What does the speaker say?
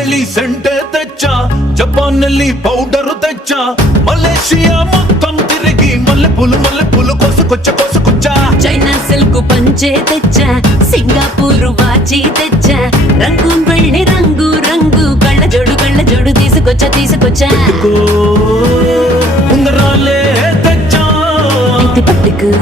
ಎಳಿ ಸೆಂಟೆ ತೆಚ್ಚ, ಜಪಾನಲ್ಲಿ powder ತೆಚ್ಚ, Malaysia ಮೊತ್ತಂ ತಿರುಗಿ ಮಲ್ಲೆ ಪುಲು ಕೊಚ್ಚ. China silk పంచే తెచ్చా, సింగపూర్ వాచి తెచ్చా, రంగూన్ వెళ్ళి రంగు రంగు కళ్ళ జోడు తీసుకొచ్చా. ఉంగరాలే తెచ్చా, ఇది పట్టుకో